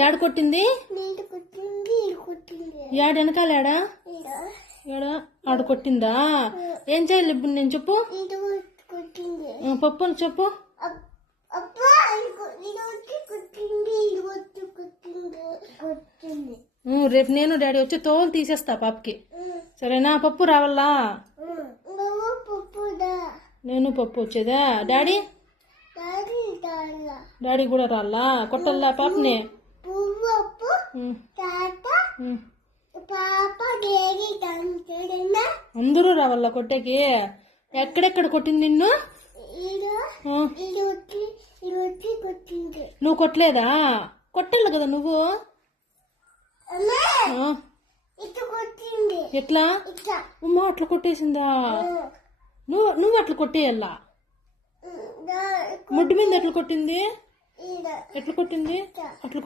ఏడ కొట్టింది? ఏడ వెనకాలేడా? ఏడ ఆడ కొట్టిందా? ఏం చేయాలి ఇప్పుడు నేను చెప్పు? పప్పు చెప్పు. రేపు నేను డాడీ వచ్చి తోలు తీసేస్తా పాపకి, సరేనా? పప్పు రావాలా? నేను పప్పు వచ్చేదా? డాడీ డాడీ కూడా రాలా? కొట్టల్లా పాపని? అందరూ రావాలా కొట్టేకి? ఎక్కడెక్కడ కొట్టింది నిన్ను? నువ్వు కొట్టలేదా? కొట్టాలి కదా నువ్వు. ఎట్లా అమ్మా అట్లా కొట్టేసిందా? నువ్వు అట్లా కొట్టేయల్లా. ముడ్డు మీద ఎట్లా కొట్టింది? ఎట్లా కొట్టింది? అట్లా